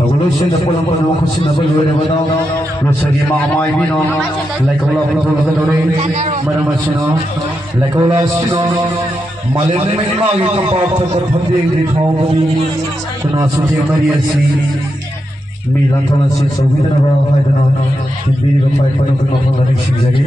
Revolution the pulang pulang kusin apa luar yang betul, rusagi mamai bino, like all of people of the day, mana macam like all of sino, Malaysia ni memang itu part terpenting di tahun ini, kena suci Malaysia, milan tahun ini Saudi negara, hai tanah, tiada gampai pada orang orang sih jadi.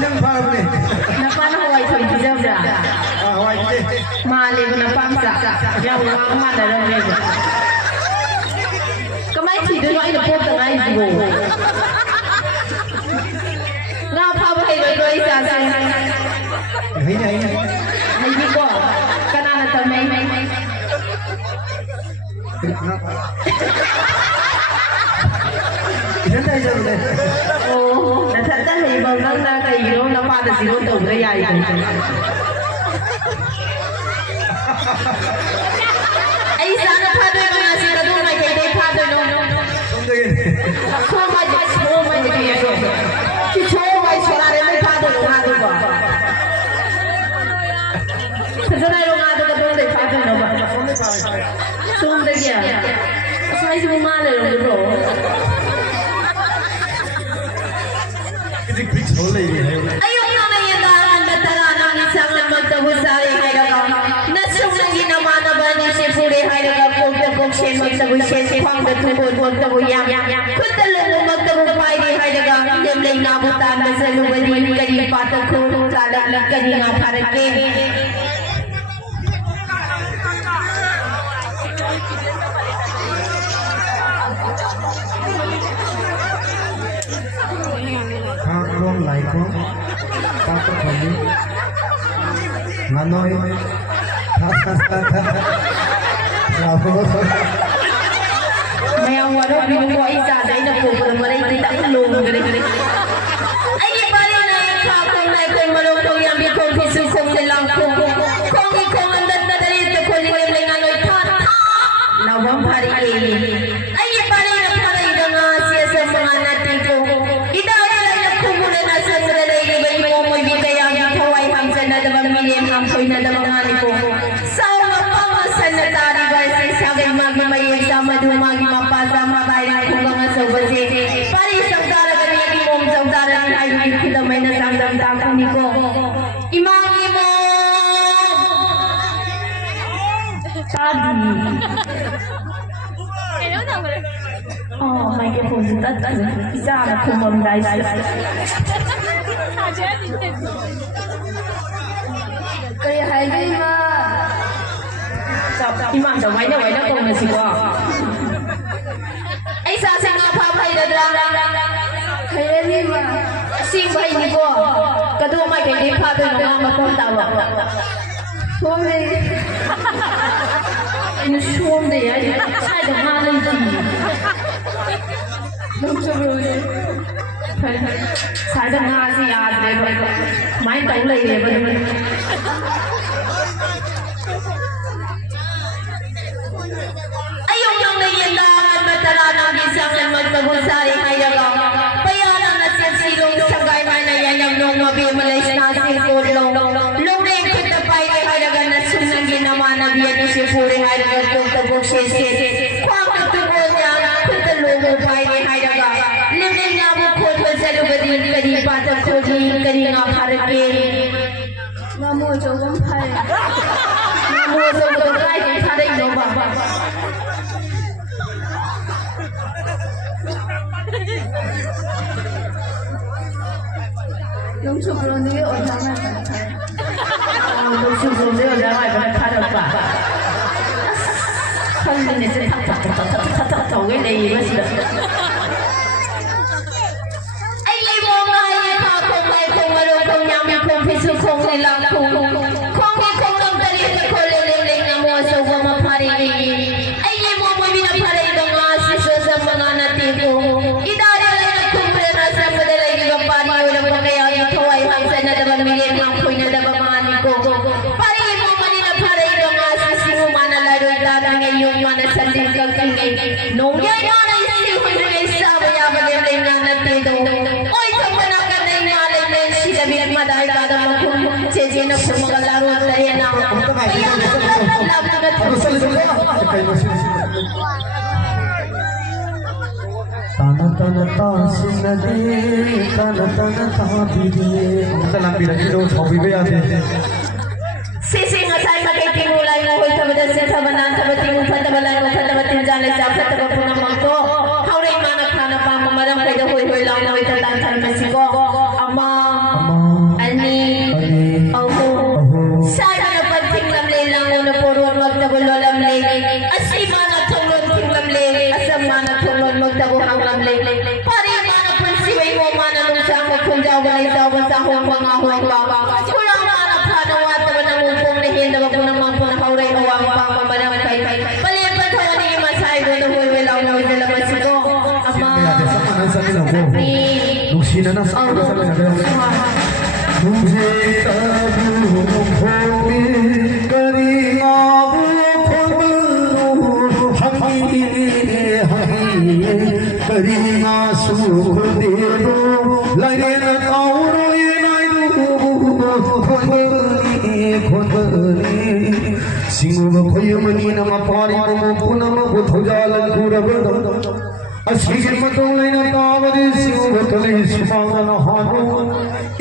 nang para beli. Napan Hawaii thôi thì đâu ra? Hawaii ni. Mali pun napam sa. Yang orang mana dah ni? Kemai tidur lagi lepas tengah ibu. Ngapa bahaya doi sa? Ini. Ini kok. Kenapa tamai? Ini dah jadi. Oh, nanti ni bang nak kayak gini, nak pada sih tu beraya itu. Ay sana pada mana sih tu mai kayak pada no. Semua jadi itu. Cuci mai solar ni pada rumah tu. Sebenarnya rumah tu tu ni pada no. Semua dia. Saya semua malu tu. Ayun nga ngayon daan na taranang isang magtabusari ay nagaw. Nasunagi naman na ba ni si Puri ay nagapog na kong siya magtabusya si Pang na tubod magtabuyang. Kung talong magtabupay ni ay nagaw, yamlay nabutan na sa luwadin kanipatang kung talagang kanina paraking. Kang lai ko, kakak kami, nganoy, Mayang walo binubuo isa dahil na po pero maray kita tulong gani. Ay di pa rin ay kapag na ikong malutong yung bikong pisusong nilang kung ikong andat na dali ito ko nililay nga no'y tata lawang pari ay di pa rin ang paray na nga siya sa mga natin ko idawin ay nagkumulan na sa nalalay di ba yung mo'y bigay ang kaway hamsa na damang milim hamsoy na damang ani ko sa mga pangasan na tari ba sa isagay magimayag sa madumagi mapasa mabayang kung mga sobasi pari isang daragan yung imong sa daragan ay kita may nasangdam-damang niko imang tadi oh my god isa na kumam guys kaya hai ma imam sa wai na kung nasiwa ay sa nga pabay na kaya ni ma sing bay ni ko kadumay kay di pa doon nga mapuntawa Hôm nó xuống đi ấy, sai được ma lên gì? Đúng rồi. Sai được ma gì à? Để vậy, máy tẩu lấy để vậy. Ayong yung nayendangan matalanang isang magtabusari ngayon. Kaya na nasilong sa gayman na yan yung nung mabimalay na singkulong. Luming kita pa ay halaga na sunagin naman na biya ni si Puri halaga kung tabusisi. Kung katubo niya, kung talungo pa ay halaga. Luming nga mo po po sa lugadin kanipatang kudin kanina parakin. Nga mo, jawang pay. Nga mo, jawang pay. Paray no ba? Nung sobrang niyo o naman. Nung sobrang niyo naman ba nagkarapa? Kali ni sa tatawin ay masila. Ay mo mga ka kung may kung malukong yami kung piso kung nilang kung ikong lang dali sa kuliling na mo sa wamapari. Ay mo mabinaparay ng mga siso sa mga natiko. Idari na kumpre na sa madalay ng pari ulang pagkayang kaway hamsa na damang milim ang koy na damang mga ko. Pari mo manila paray ng mga sisimo manalaro dana ngayong mga sanding kagkingay. Nung yan ay sihon rin ay sabayabang yung nga natito. Oy, kung manakan na yung malay na yung silabing madahil kada magkung cheche na po mga laro at dahil na ako. Kaya labo na ito. Tana tasinade, tana tabide. Kita lambi lagi tu, hobi beate. Sisi nga sa makikinulay mo hoy tabadan sa tabanan tabating patabalan mo patabatin jalay sa patabapo ng mangko. Hauray manak hanap ang mamarang kay hoy lang na itatantan Mexico. Ama kung jawa na isawa sa huwang kulang na anak sa nawat na namupong na hindi wag mo naman po nakauray awang pang mamanang kay palipat hawa ni Masay ko na huwilaw na wala masito ama nung sinanas ako sa kanila मुझे तबू खोबी करीना वो खोबू हमी करीना सुख दे दो लगे न ताऊरो ये नाइदू खोबनी सिंह खोय मनी नम पारी मम पुनम बुधजाल गुरबद अशीर मतोलेन तावदे सिंह बतले सुपावन हानो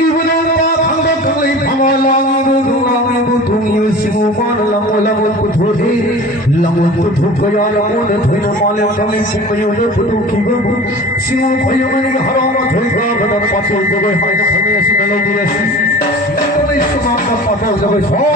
इवनो पाखंग कले भवालांग दुलांग बुतुंग सिंह मान लमो लमो पुथोरे लमो पुथो कया लमो न थैन माले तमे सिंहयो न पुथो किबो सिंह खोय मनी हराम थैगा बदन पातल जगै हाय खमे सिंह लगी रसी तले सुमान पातल जगै छ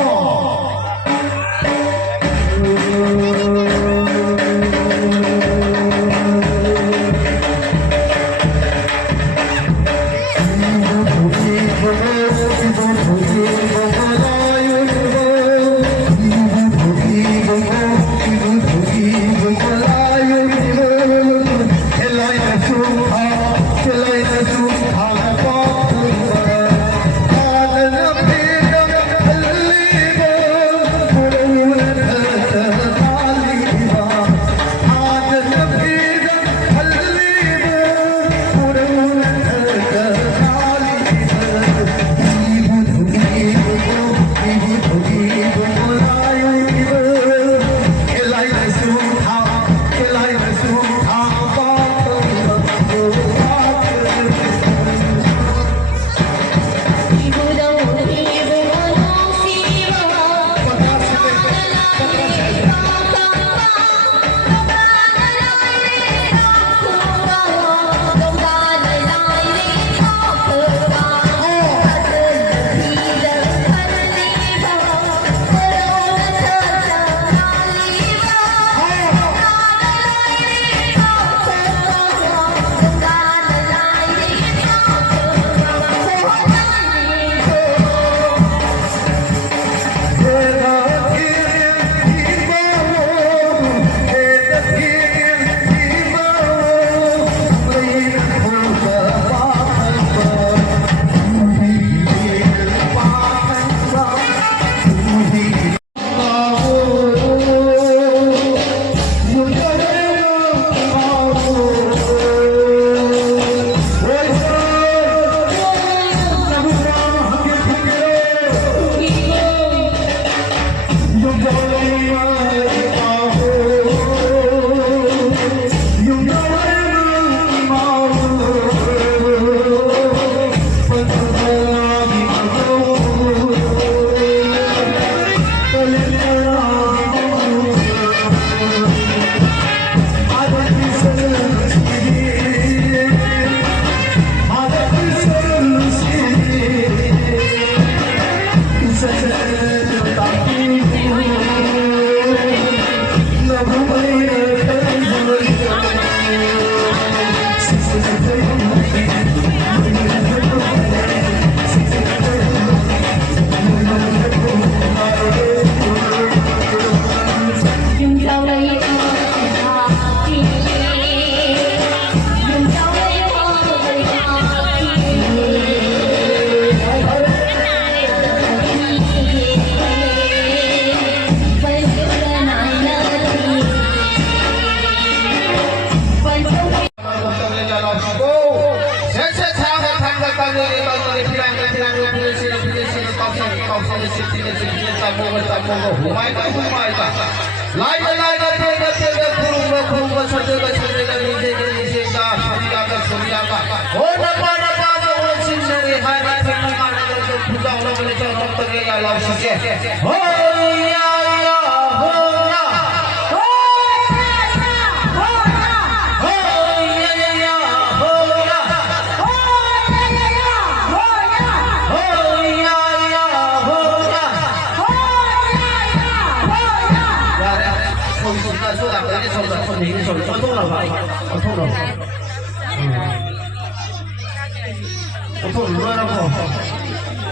Thôi luôn đâu không?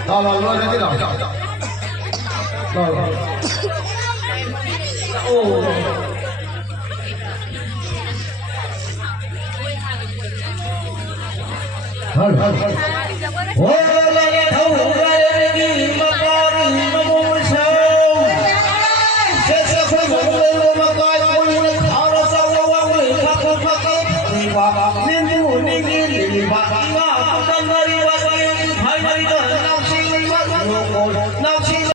Tao là luôn cái nào? Rồi. Ô. Thôi. Ôi là thấu ra đi mà con mà mua sao? Sẽ không có người mà coi tôi tháo ra sau đâu ông người phát thì qua nên muốn đi đi và ngã tâm